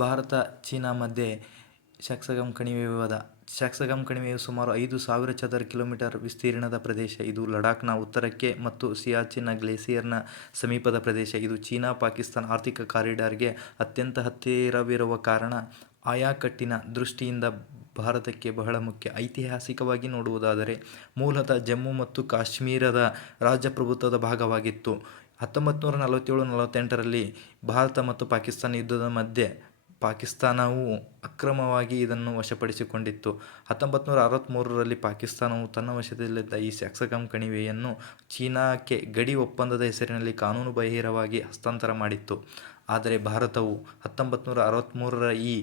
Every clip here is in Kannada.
ಭಾರತ ಚೀನಾ ಮಧ್ಯೆ ಶಾಕ್ಸಗಾಮ್ ಕಣಿವೆ ವಿವಾದ. ಶಾಕ್ಸಗಾಮ್ ಕಣಿವೆಯು ಸುಮಾರು 5,000 ಚದರ ಕಿಲೋಮೀಟರ್ ವಿಸ್ತೀರ್ಣದ ಪ್ರದೇಶ. ಇದು ಲಡಾಖ್ನ ಉತ್ತರಕ್ಕೆ ಮತ್ತು ಸಿಯಾಚಿನ್ ಗ್ಲೇಸಿಯರ್ನ ಸಮೀಪದ ಪ್ರದೇಶ. ಇದು ಚೀನಾ-ಪಾಕಿಸ್ತಾನ ಆರ್ಥಿಕ ಕಾರಿಡಾರ್ಗೆ ಅತ್ಯಂತ ಹತ್ತಿರವಿರುವ ಕಾರಣ ಆಯಾಕಟ್ಟಿನ ದೃಷ್ಟಿಯಿಂದ ಭಾರತಕ್ಕೆ ಬಹಳ ಮುಖ್ಯ. ಐತಿಹಾಸಿಕವಾಗಿ ನೋಡುವುದಾದರೆ, ಮೂಲತಃ ಜಮ್ಮು ಮತ್ತು ಕಾಶ್ಮೀರದ ರಾಜಪ್ರಭುತ್ವದ ಭಾಗವಾಗಿತ್ತು. 1947-48ರಲ್ಲಿ ಭಾರತ ಮತ್ತು ಪಾಕಿಸ್ತಾನ ಯುದ್ಧದ ಮಧ್ಯೆ ಪಾಕಿಸ್ತಾನವು ಅಕ್ರಮವಾಗಿ ಇದನ್ನು ವಶಪಡಿಸಿಕೊಂಡಿತ್ತು. 1963ರಲ್ಲಿ ಪಾಕಿಸ್ತಾನವು ತನ್ನ ವಶದಲ್ಲಿದ್ದ ಈ ಶಾಕ್ಸಗಾಮ್ ಕಣಿವೆಯನ್ನು ಚೀನಾಕ್ಕೆ ಗಡಿ ಒಪ್ಪಂದದ ಹೆಸರಿನಲ್ಲಿ ಕಾನೂನುಬಾಹಿರವಾಗಿ ಹಸ್ತಾಂತರ ಮಾಡಿತ್ತು. ಆದರೆ ಭಾರತವು 1963ರ ಈ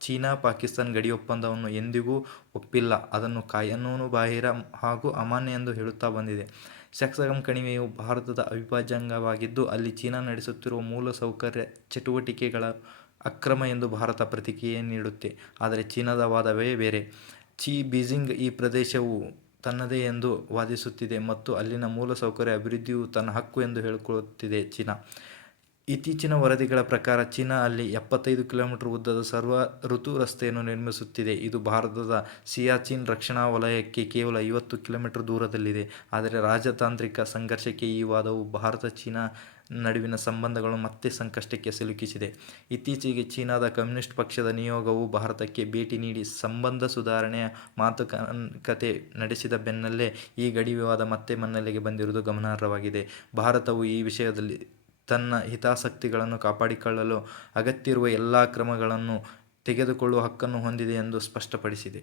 ಚೀನಾ-ಪಾಕಿಸ್ತಾನ ಗಡಿ ಒಪ್ಪಂದವನ್ನು ಎಂದಿಗೂ ಒಪ್ಪಿಲ್ಲ, ಅದನ್ನು ಕಾನೂನುಬಾಹಿರ ಹಾಗೂ ಅಮಾನ್ಯ ಎಂದು ಹೇಳುತ್ತಾ ಬಂದಿದೆ. ಶಾಕ್ಸಗಾಮ್ ಕಣಿವೆಯು ಭಾರತದ ಅವಿಭಾಜ್ಯ ಅಂಗವಾಗಿದ್ದು, ಅಲ್ಲಿ ಚೀನಾ ನಡೆಸುತ್ತಿರುವ ಮೂಲಸೌಕರ್ಯ ಚಟುವಟಿಕೆಗಳ ಅಕ್ರಮ ಎಂದು ಭಾರತ ಪ್ರತಿಕ್ರಿಯೆ ನೀಡುತ್ತೆ. ಆದರೆ ಚೀನಾದ ವಾದವೇ ಬೇರೆ. ಬೀಜಿಂಗ್ ಈ ಪ್ರದೇಶವು ತನ್ನದೇ ಎಂದು ವಾದಿಸುತ್ತಿದೆ ಮತ್ತು ಅಲ್ಲಿನ ಮೂಲಸೌಕರ್ಯ ಅಭಿವೃದ್ಧಿಯು ತನ್ನ ಹಕ್ಕು ಎಂದು ಹೇಳಿಕೊಳ್ಳುತ್ತಿದೆ. ಚೀನಾ ಇತ್ತೀಚಿನ ವರದಿಗಳ ಪ್ರಕಾರ, ಚೀನಾ ಅಲ್ಲಿ 75 ಕಿಲೋಮೀಟರ್ ಉದ್ದದ ಸರ್ವ ಋತು ರಸ್ತೆಯನ್ನು ನಿರ್ಮಿಸುತ್ತಿದೆ. ಇದು ಭಾರತದ ಸಿಯಾಚಿನ್ ರಕ್ಷಣಾ ವಲಯಕ್ಕೆ ಕೇವಲ 50 ಕಿಲೋಮೀಟರ್ ದೂರದಲ್ಲಿದೆ. ಆದರೆ ರಾಜತಾಂತ್ರಿಕ ಸಂಘರ್ಷಕ್ಕೆ ಈ ವಾದವು ಭಾರತ-ಚೀನಾ ನಡುವಿನ ಸಂಬಂಧಗಳನ್ನು ಮತ್ತೆ ಸಂಕಷ್ಟಕ್ಕೆ ಸಿಲುಕಿಸಿದೆ. ಇತ್ತೀಚೆಗೆ ಚೀನಾದ ಕಮ್ಯುನಿಸ್ಟ್ ಪಕ್ಷದ ನಿಯೋಗವು ಭಾರತಕ್ಕೆ ಭೇಟಿ ನೀಡಿ ಸಂಬಂಧ ಸುಧಾರಣೆಯ ಮಾತುಕತೆ ನಡೆಸಿದ ಬೆನ್ನಲ್ಲೇ ಈ ಗಡಿ ವಿವಾದ ಮತ್ತೆ ಮುನ್ನೆಲೆಗೆ ಬಂದಿರುವುದು ಗಮನಾರ್ಹವಾಗಿದೆ. ಭಾರತವು ಈ ವಿಷಯದಲ್ಲಿ ತನ್ನ ಹಿತಾಸಕ್ತಿಗಳನ್ನು ಕಾಪಾಡಿಕೊಳ್ಳಲು ಅಗತ್ಯವಿರುವ ಎಲ್ಲ ಕ್ರಮಗಳನ್ನು ತೆಗೆದುಕೊಳ್ಳುವ ಹಕ್ಕನ್ನು ಹೊಂದಿದೆ ಎಂದು ಸ್ಪಷ್ಟಪಡಿಸಿದೆ.